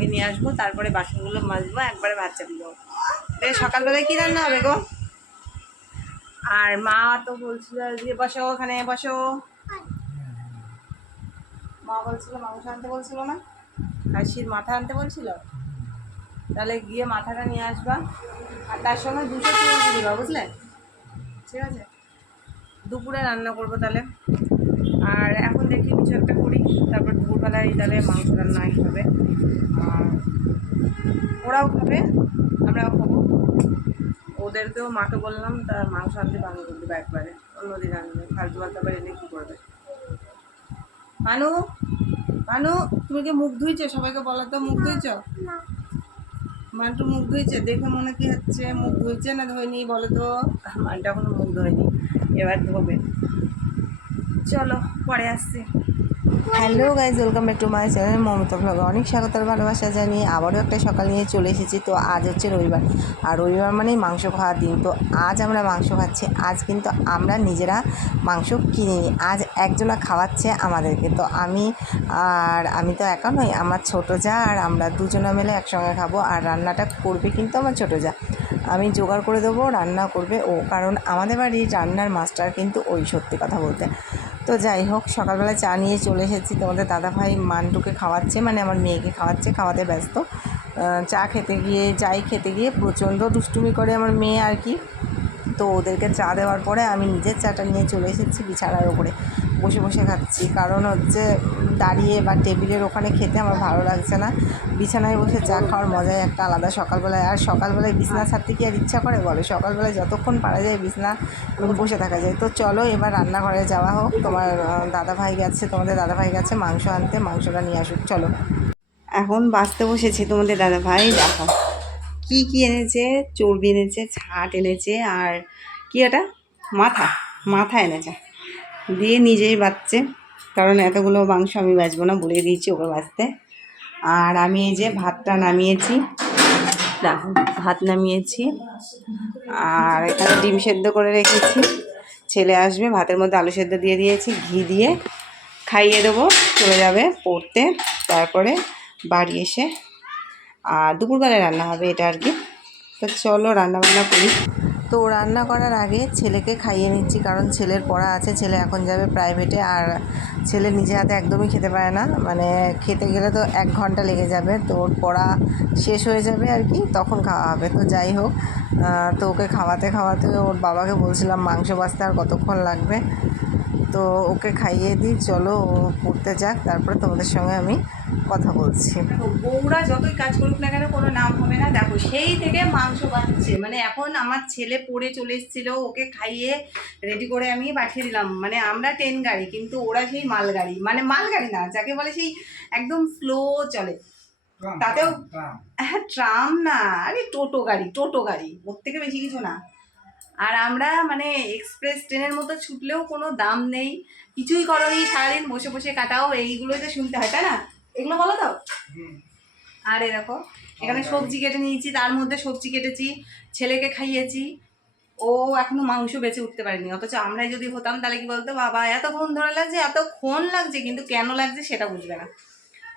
আগে নিয়ে আসব, তারপরে বাসনগুলো মাজবো, একবারে ভাত চাপিয়ে দেবো বেশ, সকালবেলায় কী রান্না হবে গো? আর মা তো বলছিল যে বসো ওখানে, বসো। মা বলছিল, মাংস আনতে বলছিল না? খাসির মাথা আনতে বলছিল? তাহলে গিয়ে মাথাটা নিয়ে আসবা। আর তার সঙ্গে দুশো চিংড়ি দিবা, বুঝলে? ঠিক আছে? দুপুরে রান্না করব তাহলে। আর এখন দেখি কিছু একটা করি তারপর দুপুরবেলায় তাহলে মাংস রান্নাই হবে। আর ওরাও খাবে আমরাও খাব। ওদেরকেও মাকে বললাম তা মাংস আনতে বন্ধ করে দেবে একবারে অন্যদিন আনবে। ফালতু ফালতু আবার এনে কী করবে? মানু মানু তুমি কি মুখ ধুইছো? সবাইকে বলো তো মুখ ধুইছো? মান্টু মুখ ধুইছে দেখে মনে কি হচ্ছে মুখ ধুইছে না ধোয়নি বলো তো? মানটা এখনও মুখ ধোয়নি এবার ধোবে। চলো পরে আসছি। Hello guys, welcome back to my channel Mamata blog অনেক স্বাগত আর ভালোবাসা জানিয়ে আবারও একটা সকাল নিয়ে চলে এসেছি। তো আজ হচ্ছে রবিবার, আর রবিবার মানেই মাংস খাওয়ার দিন। তো আজ আমরা মাংস খাচ্ছি, আজ কিন্তু আমরা নিজেরা মাংস কিনে আজ একজনা খাওয়াচ্ছে আমাদেরকে। তো আমি আর আমি তো একা নই, আমার ছোটো যা আর আমরা দুজনা মিলে একসঙ্গে খাব, আর রান্নাটা করবে কিন্তু আমার ছোটো যা। আমি জোগাড় করে দেবো, রান্না করবে ও, কারণ আমাদের বাড়ির রান্নার মাস্টার কিন্তু ওই সত্যি কথা বলতে। তো যাই হোক, সকালবেলা চা নিয়ে চলে এসেছি। তোমাদের দাদাভাই মান্টুকে খাওয়াচ্ছে মানে আমার মেয়েকে খাওয়াচ্ছে, খাওয়াতে ব্যস্ত। চা খেতে গিয়ে, যাই খেতে গিয়ে প্রচণ্ড দুষ্টুমি করে আমার মেয়ে আর কি। তো ওদেরকে চা দেওয়ার পরে আমি নিজের চাটা নিয়ে চলে এসেছি বিছানার ওপরে। বসে বসে খাচ্ছি। কারণ হচ্ছে দাঁড়িয়ে বা টেবিলের ওখানে খেতে আমার ভালো লাগছে না। বিছানায় বসে চা খাওয়ার মজাই একটা আলাদা সকালবেলায়। আর সকালবেলায় বিছনা ছাড়তে কি আর ইচ্ছা করে বলো? সকালবেলায় যতক্ষণ পারা যায় বিছনা বসে থাকা যায়। তো চলো এবার রান্নাঘরে যাওয়া হোক। তোমার দাদা ভাই গেছে, তোমাদের দাদা ভাই গেছে, মাংস আনতে, মাংসটা নিয়ে আসুক। চলো। এখন বাঁচতে বসেছি তোমাদের দাদা ভাই দেখো, কি কি এনেছে, চর্বি এনেছে, ছাট এনেছে, আর কি এটা? মাথা মাথা এনেছে। দিয়ে নিজেই বাঁচছে। কারণ এতগুলো মাংস আমি বাঁচবো না বলে দিয়েছি ওকে বাঁচতে। আর আমি এই যে ভাতটা নামিয়েছি। ভাত নামিয়েছি। আর এখানে ডিম সেদ্ধ করে রেখেছি। ছেলে আসবে, ভাতের মধ্যে আলু সেদ্ধ দিয়ে দিয়েছি, ঘি দিয়ে খাইয়ে দেবো, চলে যাবে পড়তে। তারপরে বাড়ি এসে, আর দুপুরবেলায় রান্না হবে এটা আর কি। তো চলো রান্নাবান্না করি। তো রান্না করার আগে ছেলেকে খাইয়ে নিচ্ছি, কারণ ছেলের পড়া আছে, ছেলে এখন যাবে প্রাইভেটে আর ছেলে নিজে হাতে একদমই খেতে পারে না। মানে খেতে গেলে তো এক ঘণ্টা লেগে যাবে, তো ওর পড়া শেষ হয়ে যাবে আর কি, তখন খাওয়া হবে। তো যাই হোক তো ওকে খাওয়াতে খাওয়াতে ওর বাবাকে বলছিলাম মাংস বাঁচতে আর কতক্ষণ লাগবে। তো ওকে খাইয়ে দিই, চলো ও পড়তে যাক, তারপরে তোমাদের সঙ্গে আমি কথা বলছি। বউরা যতই কাজ করুক না কেন, কোনো নাম হবে না। দেখো, সেই থেকে মাংস বাঁচছে মানে এখন আমার ছেলে পড়ে চলে এসেছিল ওকে খাইয়ে রেডি করে আমি পাঠিয়ে দিলাম। মানে আমরা ট্রেন গাড়ি কিন্তু ওরা সেই মালগাড়ি। মানে মালগাড়ি না যাকে বলে সেই একদম স্লো চলে। তাতেও হ্যাঁ ট্রাম না। আরে টোটো গাড়ি টোটো গাড়ি। ওর থেকে বেশি কিছু না। আর আমরা মানে এক্সপ্রেস ট্রেনের মতো ছুটলেও কোনো দাম নেই। কিছুই করো করনি সারাদিন বসে বসে কাটাও। এইগুলোই তো শুনতে হয় তাই না? এগুলো বলো তো? আর এরকম এখানে সবজি কেটে নিয়েছি, তার মধ্যে সবজি কেটেছি, ছেলেকে খাইয়েছি। ও এখনও মাংস বেঁচে উঠতে পারেনি, অথচ আমরাই যদি হতাম তাহলে কি বলতো, বাবা, এত এতক্ষণ ধরে লাগছে, এত এতক্ষণ লাগছে, কিন্তু কেন লাগছে সেটা বুঝবে না।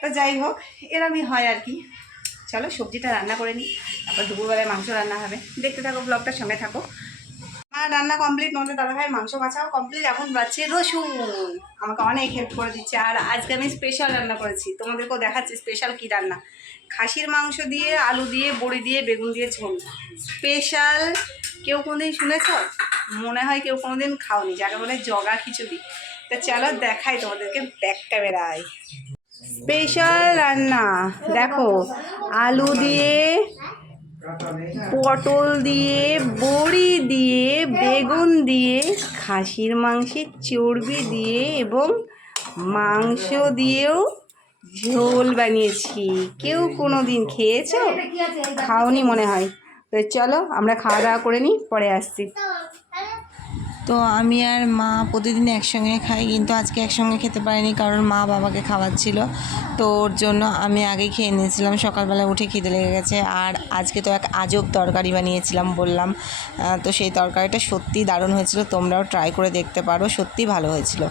তো যাই হোক, এরমই হয় আর কি। চলো সবজিটা রান্না করে নিই, তারপর দুপুরবেলায় মাংস রান্না হবে। দেখতে থাকো ব্লগটার সঙ্গে থাকো। আমার রান্না কমপ্লিট তোমাদের দাদা ভাই মাংস বাছাও কমপ্লিট এখন বাচ্চে রসুন। আমাকে অনেক হেল্প করে দিচ্ছে। আর আজকে আমি স্পেশাল রান্না করেছি। তোমাদেরকেও দেখাচ্ছি স্পেশাল কী রান্না। খাসির মাংস দিয়ে, আলু দিয়ে, বড়ি দিয়ে, বেগুন দিয়ে ঝোল। স্পেশাল কেউ কোনোদিন শুনেছ? মনে হয় কেউ কোনোদিন খাওনি, যাকে বলে জগা খিচুড়ি। তা চলো দেখাই তোমাদেরকে ব্যাক ক্যামেরায় স্পেশাল রান্না। দেখো, আলু দিয়ে পটল দিয়ে, বড়ি দিয়ে, বেগুন দিয়ে, খাসির মাংসের চর্বি দিয়ে এবং মাংস দিয়েও ঝোল বানিয়েছি। কেউ কোনো দিন খেয়েছো? খাওনি মনে হয়। তো চলো, আমরা খাওয়া দাওয়া করে নিই, পরে আসছি। তো আমি আর মা প্রতিদিন একসঙ্গে খাই, কিন্তু আজকে একসঙ্গে খেতে পারিনি কারণ মা বাবাকে খাওয়াচ্ছিল। তো ওর জন্য আমি আগে খেয়ে নিয়েছিলাম, সকালবেলা উঠে খিদে লেগে গেছে। আর আজকে তো এক আজব তরকারি বানিয়েছিলাম বললাম। তো সেই তরকারিটা সত্যি দারুণ হয়েছিল, তোমরাও ট্রাই করে দেখতে পারো সত্যি ভালো হয়েছিল।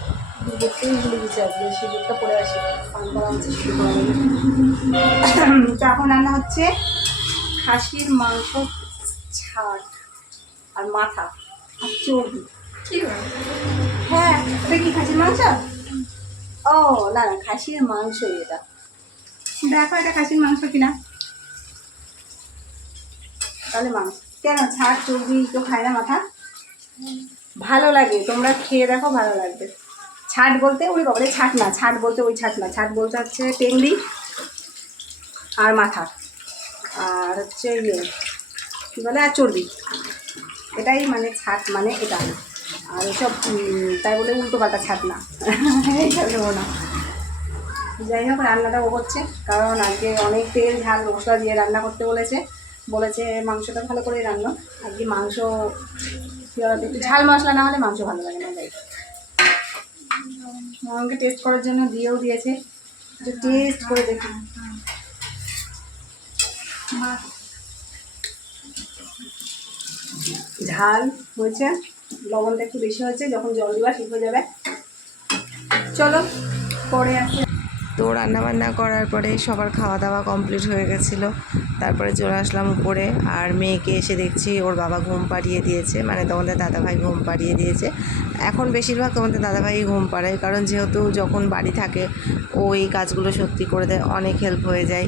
এখন রান্না হচ্ছে খাসির মাংস ছাট আর মাথা আর চর্বি। হ্যাঁ এটা কি খাসির মাংস? ও, না না খাসির মাংস এটা। দেখো এটা খাসির মাংস কিনা। তাহলে মাংস। কেন ছাড় চর্বি তো খায় না মাথা। ভালো লাগে, তোমরা খেয়ে দেখো, ভালো লাগবে। ছাট বলতে ওই বাবারে ছাট না, ছাট বলতে ওই ছাট না। ছাট বলতে হচ্ছে টেংরি আর মাথা। আর হচ্ছে ইয়ে কী বলে, আর চর্বি। এটাই মানে ছাট মানে এটা। আর এসব তাই বলে উল্টো পাল্টা ছাট না। এইসব দেবো না। যাই হোক রান্নাটা ও করছে, কারণ আজকে অনেক তেল, ঝাল, মশলা দিয়ে রান্না করতে বলেছে। বলেছে মাংসটা ভালো করে রান্না। আজকে মাংস একটু ঝাল মশলা না হলে মাংস ভালো লাগে না, যাই আমাকে টেস্ট করার জন্য দিয়েও দিয়েছে। একটু টেস্ট করে দেখি। ঝাল হয়েছে। লবণটা একটু বেশি হয়েছে, যখন জল দেওয়া ঠিক হয়ে যাবে। চলো, পরে আসি। তো রান্নাবান্না করার পরে সবার খাওয়া দাওয়া কমপ্লিট হয়ে গেছিল। তারপরে চলে আসলাম উপরে। আর মেয়েকে এসে দেখছি ওর বাবা ঘুম পাড়িয়ে দিয়েছে মানে তোমাদের দাদাভাই ঘুম পাড়িয়ে দিয়েছে। এখন বেশিরভাগ তোমাদের দাদাভাই ঘুম পাড়ায়, কারণ যেহেতু যখন বাড়ি থাকে, ও এই কাজগুলো সত্যি করে দেয়, অনেক হেল্প হয়ে যায়।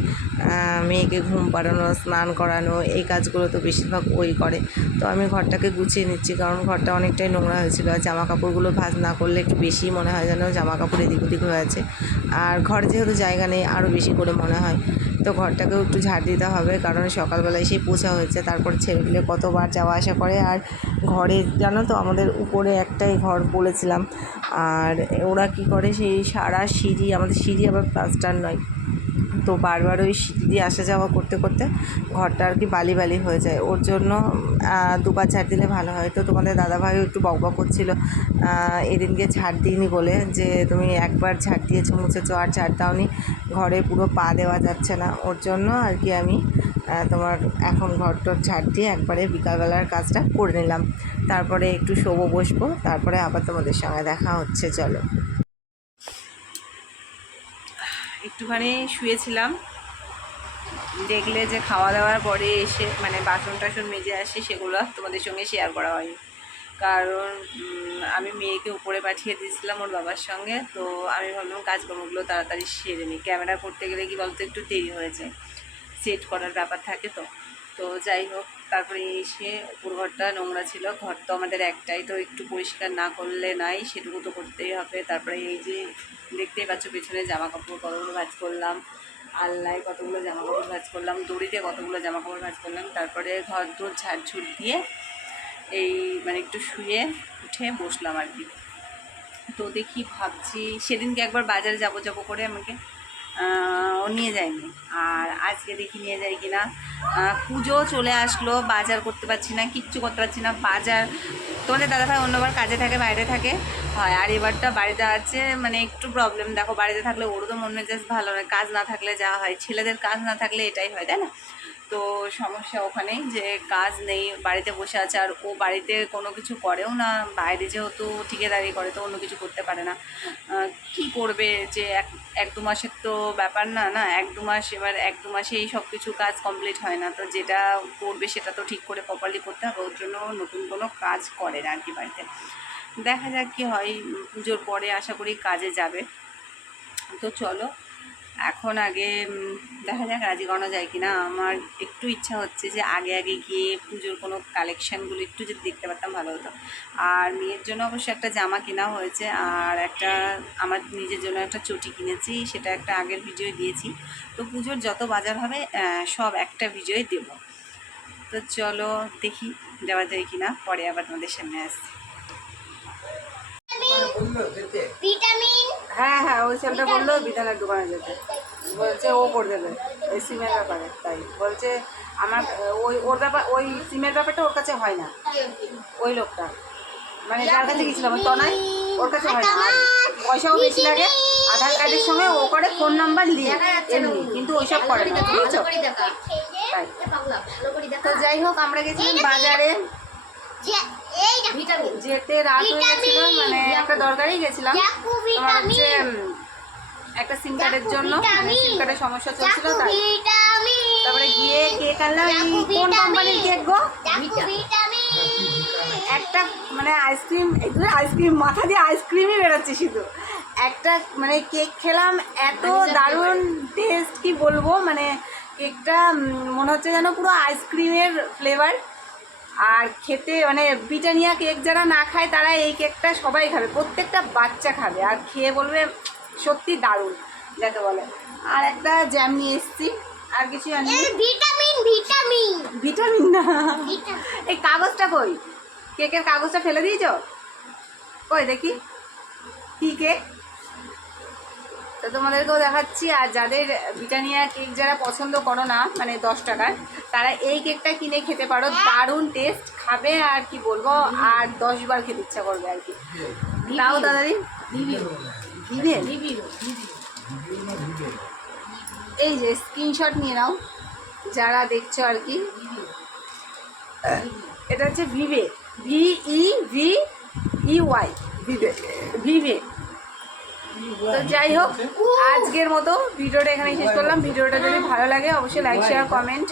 মেয়েকে ঘুম পাড়ানো, স্নান করানো, এই কাজগুলো তো বেশিরভাগ ওই করে। তো আমি ঘরটাকে গুছিয়ে নিচ্ছি, কারণ ঘরটা অনেকটাই নোংরা হয়েছিল। আর জামা কাপড়গুলো ভাঁজ না করলে একটু বেশি মনে হয় যেন জামা কাপড় এদিক ওদিক হয়ে আছে। আর ঘর যেহেতু জায়গা নেই, আরও বেশি করে মনে হয়। তো ঘরটাকেও একটু ঝাড় দিতে হবে, কারণ সকালবেলায় সেই পোছা হয়েছে, তারপর ছেলেগুলো কতবার যাওয়া আসা করে। আর ঘরে জানো তো, আমাদের উপরে একটাই ঘর বলেছিলাম। আর ওরা কি করে, সেই সারা সিঁড়ি, আমাদের সিঁড়ি আবার প্লাস্টার নয়। তো বারবার ওই সিঁড়ি দিয়ে আসা যাওয়া করতে করতে ঘরটা আর কি বালি বালি হয়ে যায়। ওর জন্য দুবার ঝাড় দিলে ভালো হয়। তো তোমাদের দাদাভাইও একটু বকবক করছিল। এদিনকে ঝাড় দিইনি বলে যে, তুমি একবার ঝাড় দিয়েছ, মুছেছো, আর ঝাড় দাওনি। ঘরে পুরো পা দেওয়া যাচ্ছে না। ওর জন্য আর কি আমি তোমার এখন ঘরটর ঝাড় দিয়ে একবারে বিকালবেলার কাজটা করে নিলাম। তারপরে একটু শোবো, বসবো। তারপরে আবার তোমাদের সঙ্গে দেখা হচ্ছে, চলো। একটুখানি শুয়েছিলাম। দেখলে যে খাওয়া দাওয়ার পরে এসে মানে বাসন টাসন মেজে আসে, সেগুলো তোমাদের সঙ্গে শেয়ার করা হয়নি। কারণ আমি মেয়েকে উপরে পাঠিয়ে দিয়েছিলাম ওর বাবার সঙ্গে, তো আমি ভাবলাম কাজকর্মগুলো তাড়াতাড়ি সেরে নিই। ক্যামেরা করতে গেলে কি বলতো, একটু দেরি হয়েছে সেট করার ব্যাপার থাকে তো। তো যাই হোক তারপরে এসে উপর ঘরটা নোংরা ছিল, ঘর তো আমাদের একটাই, তো একটু পরিষ্কার না করলে নাই, সেটুকু তো করতেই হবে। তারপরে এই যে দেখতেই পাচ্ছ পেছনে জামা কাপড় কতগুলো ভাজ করলাম আল্লায় কতগুলো জামা কাপড় ভাজ করলাম, দড়িতে কতগুলো জামা কাপড় ভাজ করলাম। তারপরে ঘর দোর ঝাড়ঝুট দিয়ে এই মানে একটু শুয়ে উঠে বসলাম আর কি। তো দেখি ভাবছি, সেদিনকে একবার বাজারে যাব যাব করে আমাকে। ও নিয়ে যায়নি। আর আজকে দেখি নিয়ে যায় কি না পুজো চলে আসলো, বাজার করতে পারছি না, কিচ্ছু করতে পারছি না, বাজার। তোমাদের দাদাভাই অন্যবার কাজে থাকে, বাইরে থাকে। হয়, আর এবারটা বাড়িতে আছে মানে একটু প্রবলেম দেখো, বাড়িতে থাকলে ওরও তো মনে মন মেজাজ ভালো নয়, কাজ না থাকলে যা হয়। ছেলেদের কাজ না থাকলে এটাই হয়, তাই না? তো সমস্যা ওখানেই যে কাজ নেই, বাড়িতে বসে আছে আর ও বাড়িতে কোনো কিছু করেও না, বাইরে যেহেতু ঠিকাদারি করে তো অন্য কিছু করতে পারে না। কি করবে যে এক এক দু মাসের তো ব্যাপার না না এক দু মাস এবার এক দু মাসেই সব কিছু কাজ কমপ্লিট হয় না, তো যেটা করবে সেটা তো ঠিক করে প্রপারলি করতে হবে, ওর জন্য নতুন কোনো কাজ করে না আর কি বাড়িতে। দেখা যাক কি হয় পুজোর পরে আশা করি কাজে যাবে। তো চলো এখন আগে দেখা যাক রাজি করানো যায় কিনা। আমার একটু ইচ্ছা হচ্ছে যে আগে আগে গিয়ে পুজোর কোনো কালেকশানগুলো একটু যদি দেখতে পারতাম ভালো হতো। আর মেয়ের জন্য অবশ্য একটা জামা কেনা হয়েছে আর একটা আমার নিজের জন্য একটা চটি কিনেছি সেটা একটা আগের ভিডিও দিয়েছি। তো পুজোর যত বাজার হবে সব একটা ভিডিওই দেব। তো চলো দেখি দেওয়া যায় কিনা পরে আবার তোমাদের সামনে আসছি। ভিটামিন ওই ছেলেটা বলল বিধানের দোকানে যেতে। বলছে ও করে দেবে ওই সিমের ব্যাপারে তাই। বলছে আমার ওই ওর ব্যাপার ওই সিমের ব্যাপারটা ওর কাছে হয় না। ওই লোকটা। মানে যার কাছে গেছিলাম ওই তনায় ওর কাছে হয় না। পয়সাও বেশি লাগে। আধার কার্ডের সঙ্গে ও করে ফোন নাম্বার লিঙ্ক এমনি কিন্তু ওইসব করে না বুঝছ? তাই। তো যাই হোক আমরা গেছিলাম বাজারে। যেতে রাত হয়ে গেছিল মানে একটা দরকারই গেছিলাম। তোমার হচ্ছে একটা সিম কার্ডের জন্য। সিম কার্ডের সমস্যা চলছিল তাই। তারপরে গিয়ে কেক আনলাম কোন কোম্পানির কেক গো? একটা মানে আইসক্রিম এগুলো আইসক্রিম মাথা দিয়ে আইসক্রিমই বেরোচ্ছে শুধু। একটা মানে কেক খেলাম এত দারুণ টেস্ট কি বলব? মানে কেকটা মনে হচ্ছে যেন পুরো আইসক্রিমের ফ্লেভার আর খেতে মানে ব্রিটানিয়া কেক যারা না খায় তারা এই কেকটা সবাই খাবে। প্রত্যেকটা বাচ্চা খাবে। আর খেয়ে বলবে সত্যি দারুণ যাকে বলে। আর একটা জ্যাম নিয়ে এসেছি আর কিছু আনি ভিটামিন ভিটামিন ভিটামিন না। এই কাগজটা কই? কেকের কাগজটা ফেলে দিয়েছ? কই দেখি? কি কেক? তো তোমাদেরকেও দেখাচ্ছি আর যাদের ব্রিটানিয়া কেক যারা পছন্দ করো না মানে দশ টাকার তারা এই কেকটা কিনে খেতে পারো। দারুণ টেস্ট খাবে আর কি বলব আর দশ বার খেতে ইচ্ছা করবে আর কি। তাও দাদাদি। এই যে স্ক্রিনশট নিয়ে নাও যারা দেখছ আর কি। এটা হচ্ছে ভিভে। V E V E Y ভিভে। ভিভে। তো যাই হোক আজকের মতো ভিডিওটা এখানে শেষ করলাম। ভিডিওটা যদি ভালো লাগে অবশ্যই লাইক শেয়ার কমেন্ট।